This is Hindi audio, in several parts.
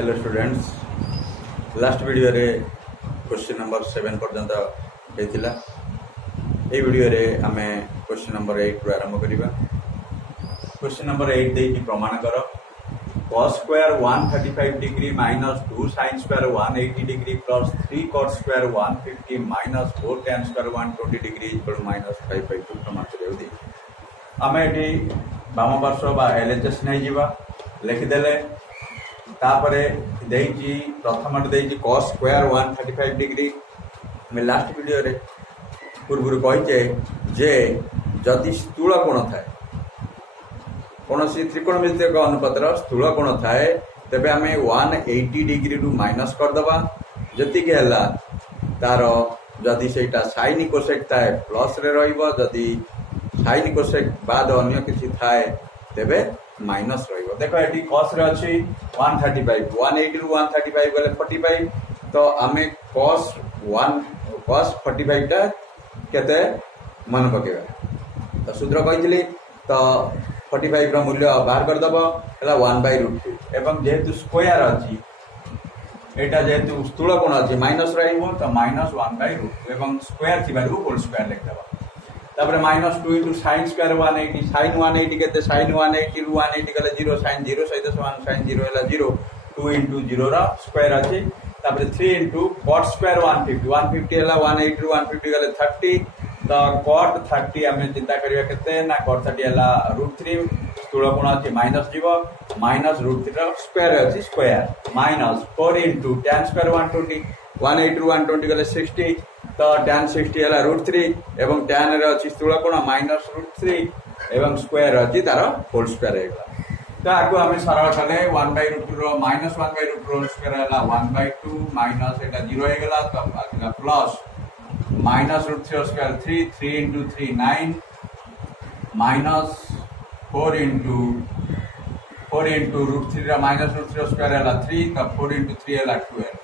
हेलो स्टूडेंट्स, लास्ट वीडियो रे क्वेश्चन नंबर 7 पर्यंत होता। ये वीडियो रे आमे क्वेश्चन नंबर 8 रु आरंभ करिबा। क्वेश्चन नंबर 8 दे कि प्रमाण कर cos square 135 degree minus 2 sin square 180 degree plus 3 cot square 150 minus 4 tan square 120 degree equal minus 5/2 प्रमाण करियो दी। आमे एटी बाम पार्श्व बा एलएचएस नै जिबा लिखिदेले तापरे देइची प्रथम देइची cos स्क्वायर 135 डिग्री मैं लास्ट वीडियो रे पूर्व कहीचे जे जदि स्थूल कोण थाए कौन त्रिकोणमितिक अनुपातर स्थूल कोण थाए तेबे आमे 180 डिग्री रु माइनस करदबा जति के हला तार जदि सेटा sin कोसेक थाए प्लस रे रहइबो जदि sin कोसेक बाद अन्य किछि थाए तेबे माइनस रहिबो। देखो एटी cos रे अछि 135 180 रु 135 गले 45 तो आमे cos 45 टा केते मन पकेबा तो सूत्र कहितली तो 45 रो मूल्य बाहर कर दबो हला 1/√2 एवं जेहेतु स्क्वायर अछि एटा जेहेतु स्थूल कोण अछि माइनस रहिबो तो माइनस 1/√2 एवं स्क्वायर थिबारु होल स्क्वायर लिख दबो। तापर minus 2 into sin square 180 sin 180 केते sin 180 रु 180 गले 0 sin 0 सहित समान sin 0 हला 0 2 इंटू 0 रा स्क्वायर अछि। तापर 3 इंटू cot स्क्वायर 150 150 हला 180 रु 150 गले 30 तो cot 30 हमें चिंता करिया केते ना cot 30 हला √3 स्थूल कोण अछि माइनस जीवो माइनस √3 रा स्क्वायर अछि square minus 4 into tan square 120 180 रु 120 गले 60 तो tan 60 हला √3 एवं tan रे अछि स्थूल कोण माइनस √3 एवं स्क्वायर अछि तार होल स्क्वायर हेगा। तो आको हमें सरल कले 1/√2 रो माइनस 1/√2 होल स्क्वायर हला 1/2 माइनस एटा 0 हेगला तो आगला plus minus √3 square 3 into 3 9 minus 4 into √3 रा माइनस √3 स्क्वायर हला 3 तो 4 इंटू 3 हला 12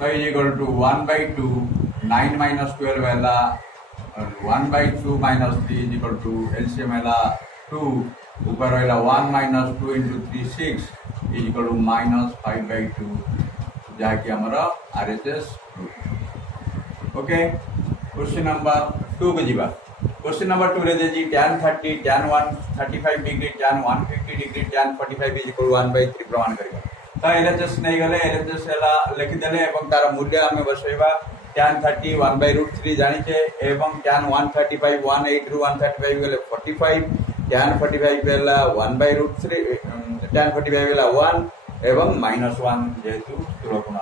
तो इक्वल टू 1/2 9 माइनस 12 हला 1/2 minus 3 is equal to LCM हला 2 ऊपर हला 1 minus 2 into 3 6 is equal to minus 5/2 जाकि हमारा आरएचएस ओके। क्वेश्चन नंबर 2 को जीवा। क्वेश्चन नंबर 2 रे देजी tan 30 tan 135 degree tan 150 degree tan 45 is equal 1/3 प्रमाण करिबा। तो एलएचएस नहीं गले एलएचएस हला लिखि देले एवं तार मूल्य हमें बसैबा tan 30 1/√3 जानिचे एवं tan 135 180 रु 135 गले 45 tan 45 हला 1/√3 tan 45 हला 1 एवं माइनस 1 जेतु स्थूल कोण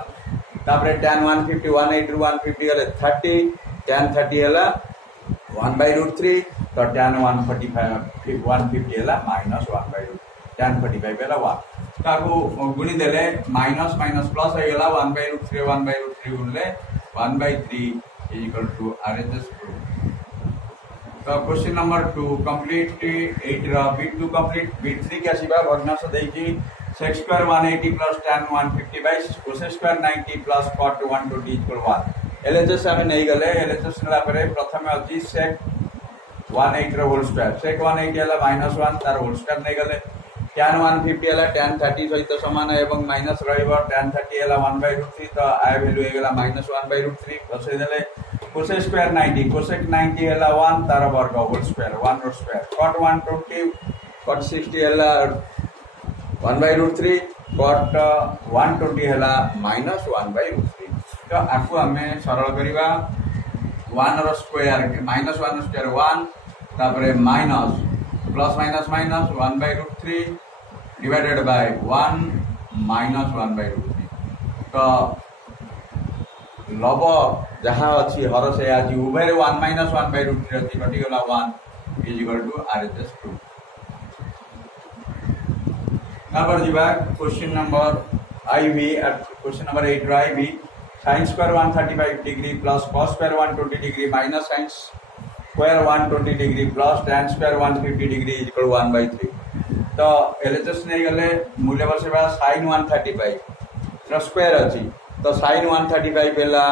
तापरे tan 150 180 रु 150 गले 30 tan 30 हला 1/√3 तो tan 145 150 हला माइनस 1/√3 tan 45 हला 1 ताको गुणी देले माइनस माइनस प्लस हो गला 1/√3 गुणले 1/3 इज इक्वल टू आरएचएस। तो क्वेश्चन नंबर 2 कंप्लीट 8 रा b2 कंप्लीट b3 के आसीबा भग्नांश देइची sec square 180 plus tan 150 by cos square 90 plus cot 120 equal 1 LHS हमें नहीं गले एलएचएस नला परे प्रथम अछि sec 180 रो होल स्क्वायर sec 180 हला -1 तार होल स्क्वायर नहीं गले tan 150 हला tan 30 सहित समान एवं माइनस रहइबो tan 30 हला 1/√3 तो आय वैल्यू हेगला -1/√3 बसै देले cos स्क्वायर 90 cosec 90 हला 1 तार वर्ग होल स्क्वायर 1 रो स्क्वायर cot 120 cot 60 हला 1/√3 cot 120 हला -1/√3 तो आकु हमें सरल करिबा 1 रो स्क्वायर -1 रो स्क्वायर 1 तापरे minus plus minus minus 1/√3 divided by 1 minus 1/√3 तो लव जहाँ अच्छी हर से आज उभय 1 माइनस 1/√3 अच्छी कटि गला 1 is equal to RHS 2। Number जीवा question number IV question number 8 रो IV sin square 135 degree plus cos square 120 degree minus sin square 120 degree plus tan square 150 degree is equal 1/3 तो एलएचएस नहीं गले मूल्य बसेबा sin 135 रो स्क्वायर अछि तो sin 135 बेला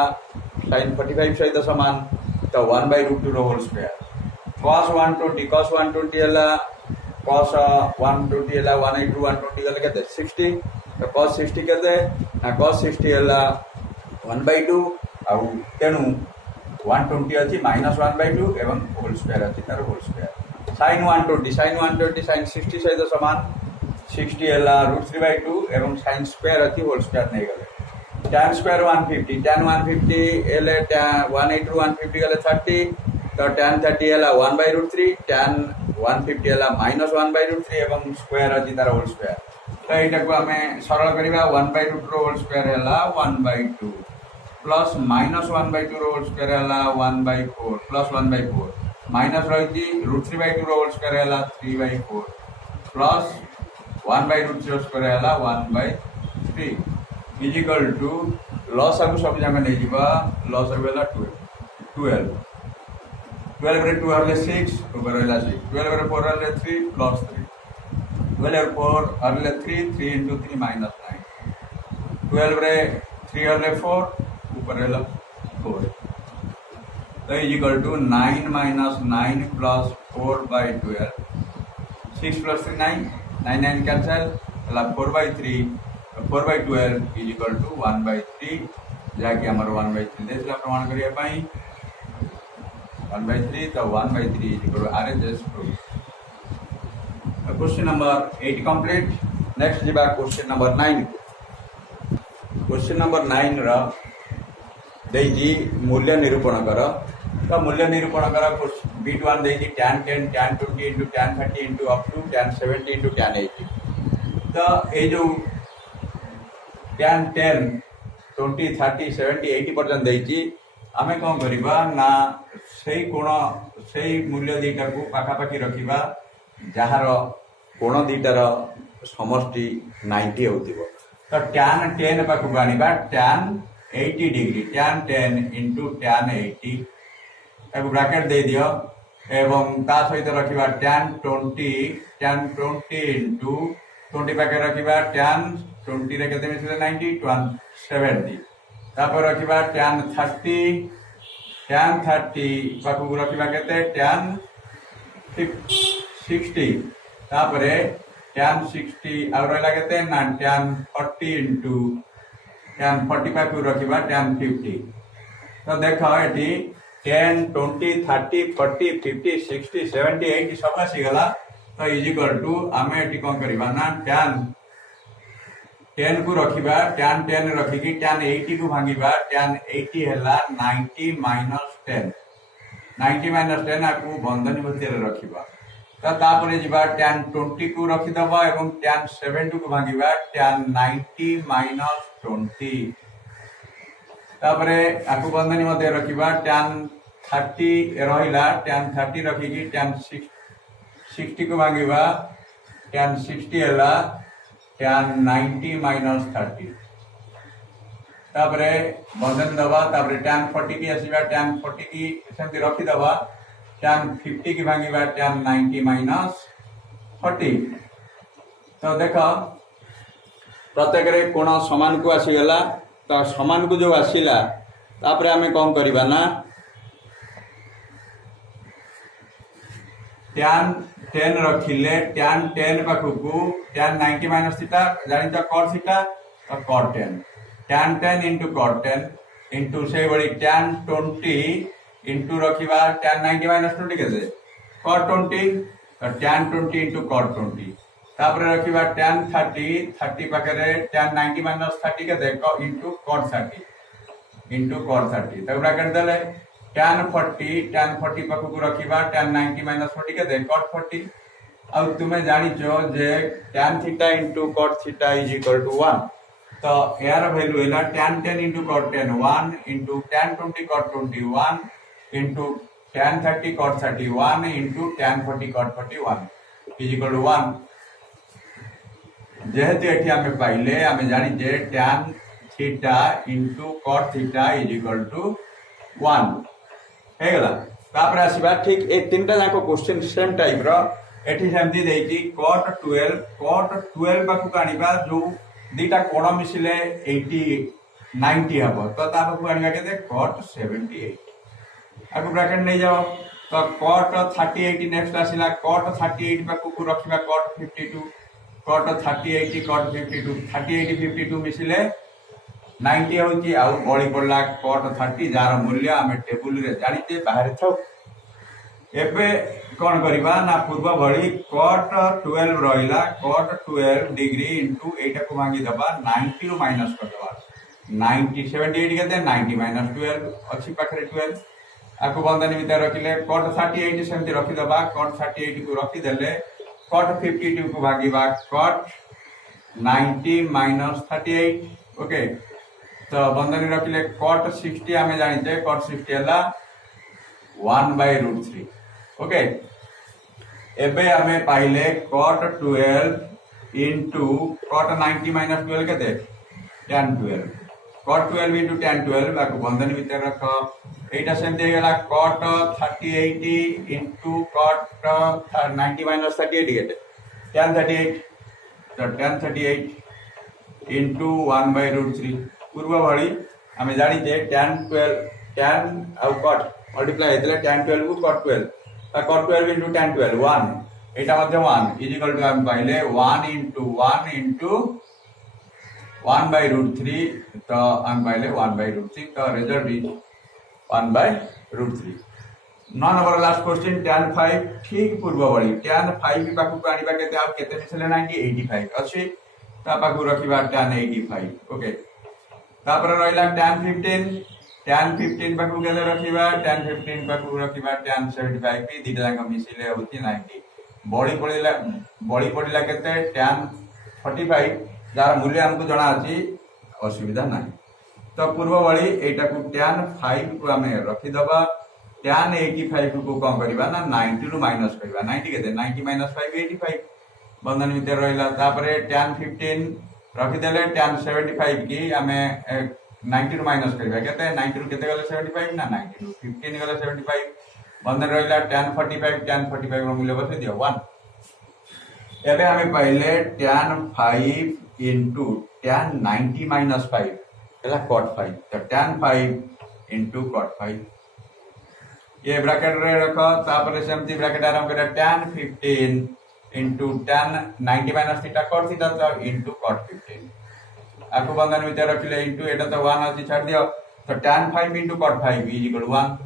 sin 45 सहित समान तो 1/√2 रो होल स्क्वायर cos 120 हला cos 120 हला 180 120 गले केते 60 तो cos 60 केते ना cos 60 हला 1/2 आउ तेणु 120 अच्छी -1/2 एवं होल स्क्वायर अच्छी तार होल स्क्वायर sin 120 sin 60 सहित समान 60 है √3/2 एवं sin स्क्वायर अच्छी होल स्क्वायर नहीं गले tan स्क्वायर 150 tan 150 हेले 180 ରୁ 150 गले 30 तो tan 30 है 1/√3 tan 150 है -1/√3 एवं स्क्वायर अच्छी तार होल स्क्वायर तो यहाँ को आम सरल करवा 1/√2 होल स्क्वायर है 1/2 प्लस -1/2 होल स्क्वायर है 1/4 प्लस 1/4 माइनस रही √3/2 होल स्क्वायर है 3/4 प्लस 1/√3 होल स्क्वायर है 1/3 इज इक्वल टू लॉस आगु सब जगह नहीं जीवा लॉस आगु है 12 12 रे 2 हरले 6 ऊपर रहला 6 12 रे 4 हरले 3 प्लस 3 12 रे 4 हरले 3 3 into 3 minus 9 12 रे 3 हरले 4 ऊपर रहला 4 तो is equal to 9 minus 9 plus 4/12 6 plus 3 9 9 9 cancel हला 4/3 4/12 इज इक्वल टू 1/3 जहाँकि आमर 1/3 देला प्रमाण करिया पाई 1/3 तो 1/3 is equal to RHS proof question number 8 complete next जीवा क्वेश्चन नंबर 9 क्वेश्चन नंबर 9 रा देजी मूल्य निरूपण कर तो मूल्य निरूपण कर B1 देजी tan 10 tan 20 into tan 30 into up to tan 70 into tan 80 तो ये जो tan 10 20 30 70 80 पर्यंत देजी आमे कौन करिबा ना सही कोण सही मूल्य दीटा को पाखापाखि रखिबा जहार कोण दीटार समष्टि 90 होतिबो तो tan 10 पाखु आनिबा tan 80 degree tan 10 into tan 80 एक ब्रैकेट दे दियो एवं ता सहित रखिबा tan 20 into 20 पाखे रखिबा tan 20 रे केते मिसले 90 70 तापर रखिबा tan 30 पाखु रखिबा केते tan 60 तापरे tan 60 आ रहला केते ना tan 40 into tan 40 पाखु रखिबा tan 50 तो देखो एटी 10 20 30 40 50 60 70 80 सब आसी गला तो इज इक्वल टू आमे एटी कोन करबा ना tan 10 को रखिबा tan 10 रखिकी tan 80 को भांगिबा tan 80 हैला 90 minus 10 90 minus 10 आकु बंधनी मध्य रखिबा तो तापरे जिबा tan 20 को रखि दबा एवं tan 70 को भांगिबा tan 90 minus 20 तापरे आकु बंधनी मध्य रखिबा tan 30 रहिला tan 30 रखिकी tan 60 को भांगिबा tan 60 हैला tan 90 minus 30 तापरे बंधन दबा तापरे tan 40 की आसीबा tan 40 की सेमति रखि दबा tan 50 की भांगिबा tan 90 minus 40 तो देखो प्रत्येक रे कोण समान को आसी गला तो समान को जो आसीला तापरे हमें कौन करिबा ना tan 10 रखिले tan 10 पाखु को tan 90 minus थीटा जानि त cos थीटा तो cot 10 tan 10 into cot 10 into से बड़ी tan 20 into रखिबा tan 90 minus 20 केते cot 20 तो tan 20 into cot 20 तापरे रखिबा tan 30 पाखरे tan 90 minus 30 के देखो into cot 30 तो ब्रैकेट देले tan 40 पाखु को रखिबा tan 90 minus 40 के देखो cot 40 अब तुम्हें जानी जो जे tan theta into cot theta is equal to 1 तो यार वैल्यू है tan 10 into cot 10 1 into tan 20 cot 20 1 into tan 30 cot 30 1 into tan 40 cot 40 1 is equal to 1 जेहेतु एठी हमें पाइले हमें जानी जे tan theta into cot theta is equal to 1 हे गला तापर आसीबा ठीक ए तीनटा जाको क्वेश्चन सेम टाइप रो एठी सेमती देइकी cot 12 बाकु कानिबा जो दीटा कोण मिसिले 80 90 हबो तो तापर को आनिबा केते cot 78 आको ब्रैकेट नहीं जाओ तो cot 38 नेक्स्ट आसीला cot 38 बाकु को रखिबा cot 52 कट 30 कट 52 30 52 मिसिले 90 होची आ बळी पड़ला कट 30 जार मूल्य आम टेबुल रे जानिते बाहर थाउ एबे कौन करिबा ना पूर्व भली कट 12 रहिला कट 12 डिग्री इंटू एटा को भांगी दबा 90 रु माइनस कर दबा 90 78 केते 90 माइनस 12 अछि पाखरे 12 आको बंधन भीतर रखिले कट 38 सेमति रखि दबा कट 38 को रखि देले कट 52 को भागीबा कट 90 माइनस 38 ओके तो बंधन रखिले कट 60 आमे जानिते कट 60 हला 1/√3 ओके एबे हमें पाइले cot 12 into cot 90 minus 12 केते tan 12 cot 12 into tan 12 आको बंधन भीतर रख एटा सेमते गेला cot 3080 into cot 90 minus 38 केते tan 38 तो tan 38 into 1/√3 पूर्व भली हमें जानी जे tan 12 tan आउ cot मल्टीप्लाई हेतले tan 12 को cot 12 cot 12 into tan 12 1 Etah Madhya 1 is equal to हम पाइले 1 into 1/√3 तो हम पाइले 1/√3 तो result is 1/√3 now number last question tan 5 ठीक पूर्व बड़ी tan 5 पाकु आनिबा केते आप केते मिसले 90 85 अछि ता पाकु रखिबा tan 85 ओके तापर रहिला tan 15 पाकु गेले रखिबा tan 15 पाकु रखिबा tan 75 पी दिटा जाक मिसिले होती 90 बड़ी पड़िला केते tan 45 जार मूल्य हमको जणा अछि असुविधा नाही तो पूर्व बड़ी एटा को tan 5 को हमें रखि दबा tan 85 को कम करबा ना 90 रु माइनस करबा 90 केते 90 माइनस 5 85 बंधन भीतर रहिला तापरे tan 15 रखि देले tan 75 की हमें 90 रु माइनस करबा केते 90 रु केते गले 75 ना 90 रु 15 गले 75 बंधन रहिला tan 45 रो मूल्य बसे दियो 1 एबे हमें पहले tan 5 into tan 90 minus 5 एला cot 5 तो tan 5 into cot 5 ये ब्रैकेट रे रखो तापर सेमती ब्रैकेट आराम करे tan 15 into tan 90 minus theta cot theta तो into cot 15 आको बंधन भीतर रखले into एटा तो 1 अछि छाड़ दियो तो tan 5 into cot 5 is equal to 1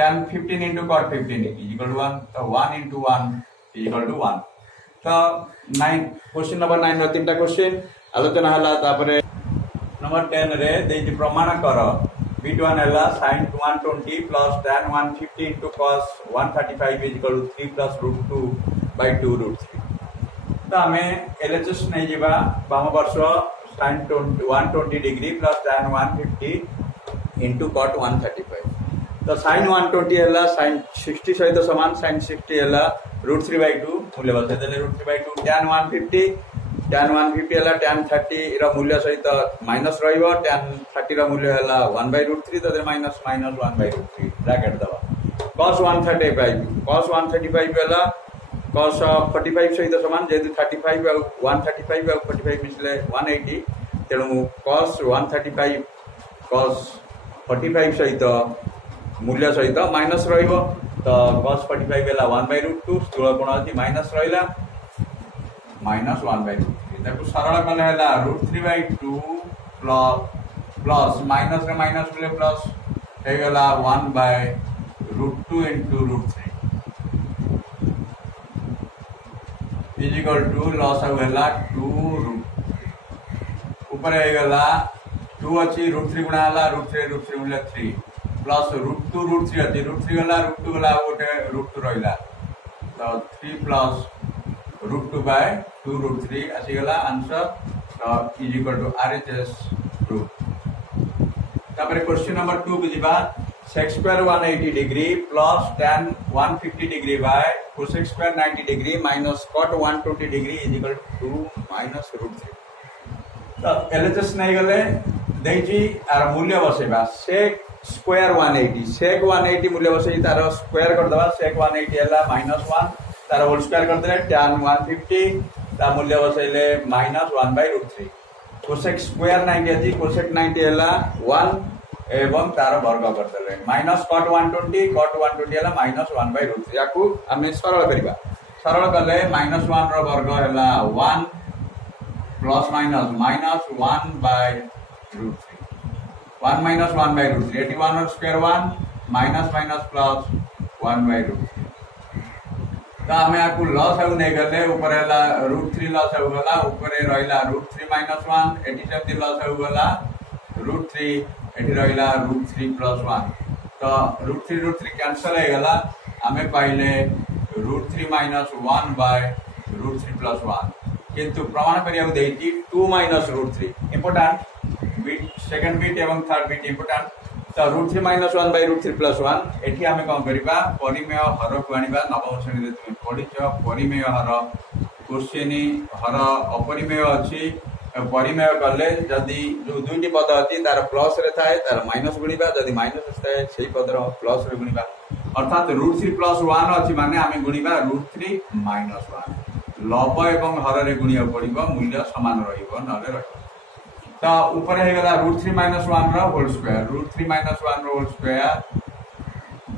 tan 15 into cot 15 is equal to 1 तो 1 into 1 is equal to 1 तो 9 क्वेश्चन नंबर 9 रो तीनटा क्वेश्चन आलोचना हला तापरे नंबर 10 रे देई प्रमाण कर b1 हला sin 120 plus tan 150 into cos 135 is equal to 3 plus √2 by 2√3 तो हमें एलएचएस नहीं जीवा बाम वर्ष sin 120 degree plus tan 150 into cot 135 तो sin 120 हला sin 60 सहित समान sin 60 हला √3/2 मूल्य बसे देले √3/2 tan 150 हला tan 30 रो मूल्य सहित माइनस रहइबो tan 30 रो मूल्य हला 1/√3 तो माइनस 1/√3 ब्रैकेट दबा cos 135 हला cos 45 सहित समान जेतु 35 और 135 और 45 मिसले 180 तेणु cos 135 cos 45 सहित मूल्य सहित माइनस रहिबो तो cos 45 हला 1/√2 स्थूल कोण अछि माइनस रहिला माइनस 1/√3 ताको सरल कले हला √3/2 प्लस माइनस रे माइनस ले प्लस हे गला 1/√2 into √3 is equal to loss हला 2 ऊपर हे गला 2 अछि √3 गुणा हला √3 मूल्य 3 प्लस √2 √3 अछि √3 गला √2 गला गोटे √2 रहिला तो 3 प्लस √2/2 √3 आसी गला answer is equal to RHS root तापर क्वेश्चन नंबर 2 को जीवा sec square 180 degree plus tan 150 degree by cosec square 90 degree minus cot 120 degree is equal to 2 minus √3 तो एलएचएस नहीं गले देजी आर मूल्य बसेबा sec square 180 sec 180 मूल्य बसे तार स्क्वायर कर दबा sec 180 हला -1 तार होल स्क्वायर कर देले tan 150 ता मूल्य बसेले -1/√3 cosec square 90 अछि cosec 90 हला 1 एवं तार वर्ग कर देले माइनस cot 120 हला -1/√3 याकू हमें सरल करिबा सरल करले -1 रो वर्ग हला 1 plus minus minus 1/√3 1 minus 1/√3 eighty 1 और स्क्वायर 1 माइनस माइनस प्लस 1/√3 तो आम आपको लस आउ नहीं गले ऊपर √3 लस आउ गला ऊपर रहा √3 - 1 एटी सेमती लस आउ गला √3 एटी रहा √3 + 1 तो √3 कैंसल हो गला आम पाइले √3 - 1/√3 + 1 किंतु प्रमाण करिया देती 2 - √3 इंपोर्टेंट बिट सेकंड बिट एवं थर्ड बिट इंपोर्टेंट तो √3 - 1/√3 + 1 एठी आमे कोन करिबा परिमेय हर को आनिबा नवम श्रेणी रे तुम पढिछ परिमेय हर क्वेश्चन हर अपरिमेय अछि परिमेय कले जदि जो दुईटी पद अछि तार प्लस रे थाए तार माइनस गुणिबा जदि माइनस थाए सेही पदर प्लस रे गुणिबा अर्थात √3 + 1 अछि माने आमे गुणिबा √3 - 1 लब एवं हर रे गुणिया पड़िबो मूल्य समान रहिबो नले रहिबो तो ऊपर है गला √3 - 1 रो होल स्क्वायर √3 - 1 रो होल स्क्वायर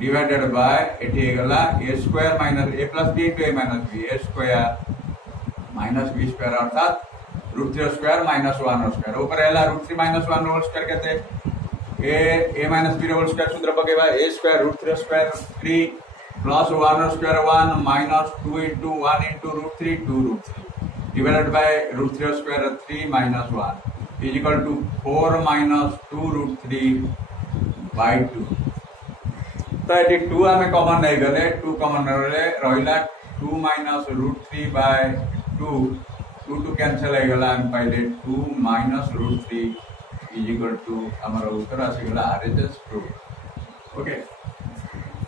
डिवाइडेड बाय एठी है गला a square minus a + b * a - b a square minus b square अर्थात √3 स्क्वायर - 1 स्क्वायर ऊपर है √3 - 1 रो होल स्क्वायर कहते a - b रो होल स्क्वायर सूत्र पकेबा a square √3 square 3 plus 1 square 1 minus 2 * 1 * √3 2√3 divided by √3 square 3 - 1 is equal to 4 - 2√3/2 तो ये 2 आमे कॉमन नहीं गले 2 कॉमन रहिला 2 - √3/2 2 कैंसिल हो गला हम पाइले 2 - √3 is equal to हमर उत्तर आसी गला RHS प्रूफ ओके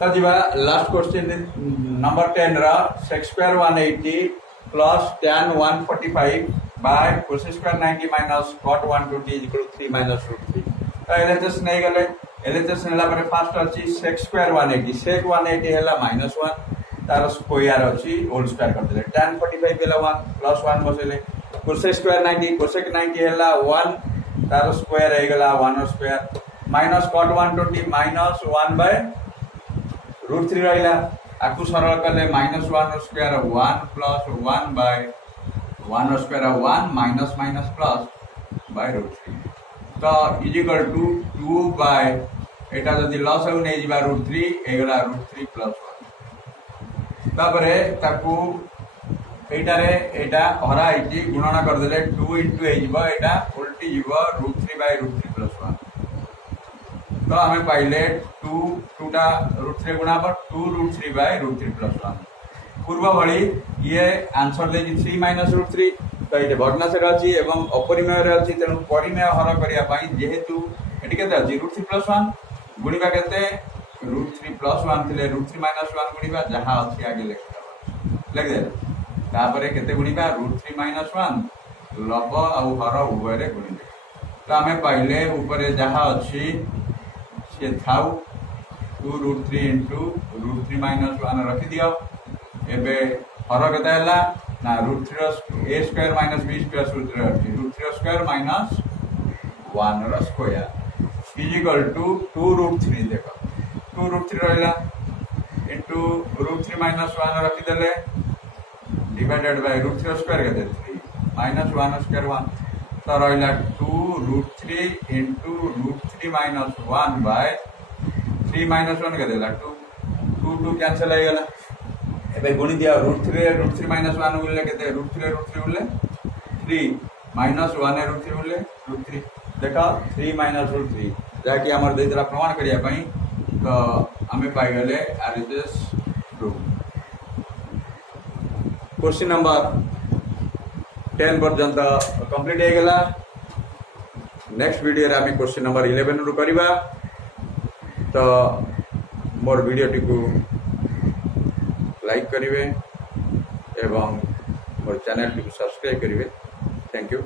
तो जीवा लास्ट क्वेश्चन नंबर 10 रा sec square 180 plus tan 145 by cos square 90 minus cot 120 is equal to 3 minus √3 तो LHS नहीं गले LHS नेला पर फास्ट अछि sec square 180 sec 180 हैला -1 तार स्क्वायर अछि होल स्क्वायर कर देले tan 45 हैला 1 प्लस 1 बसेले cos square 90 cosec 90 हैला 1 तार स्क्वायर हे गला 1 स्क्वायर माइनस cot 120 minus 1/√3 रहिला आकु सरल कले -1 square 1 plus 1/1 square 1 minus minus plus /√3 तो इज इक्वल टू 2 बाय एटा जदि लॉस हो नै जिबा √3 एगला √3 + 1 तापरे ताकू एटा रे एटा हरा आइची गुणना कर देले 2 * ए जिबा एटा उल्टी जिबा √3/√3 + 1 तो हमें पाइले 2 टा √3 गुणा पर 2√3/√3 + 1 पूर्व भली ये आंसर दे 3 - √3 तो ये भग्नांश रे अछि एवं अपरिमेय रे अछि तेनु परिमेय हर करिया पई जेहेतु एटी केते अछि √3 + 1 गुणिबा केते √3 + 1 थिले √3 - 1 गुणिबा जहां अछि आगे लिख दे तापरे केते गुणिबा √3 - 1 लब आ हर उभय रे गुणिबे तो हमें पाइले ऊपर जहां अछि से थाउ 2√3 * √3 - 1 रखि दियो एबे हर केते हला ना √3 a स्क्वायर - b स्क्वायर सूत्र अछि √3 स्क्वायर - 1 रो स्क्वायर इज इक्वल टू 2√3 देखो 2√3 रहला इनटू √3 - 1 रखि देले डिवाइडेड बाय √3 स्क्वायर केते 3 - 1 स्क्वायर 1 तो रहला 2√3 * √3 - 1 बाय 3 - 1 के देला 2 कैंसिल हो गला एबे गुणी दिया √3 - 1 बोलले केते √3 बोलले 3 -1 √3 बोलले √3 देखा 3 - √3 जाकी हमर देतरा प्रमाण करिया पई तो हमें पाई गले RHS प्रूफ क्वेश्चन नंबर 10 पर्यंत कंप्लीट हो गला नेक्स्ट वीडियो रे आमी क्वेश्चन नंबर 11 रु करिबा तो मोर वीडियो टिकु लाइक करिवे एवं मोर चैनल टिकु सब्सक्राइब करिवे थैंक यू।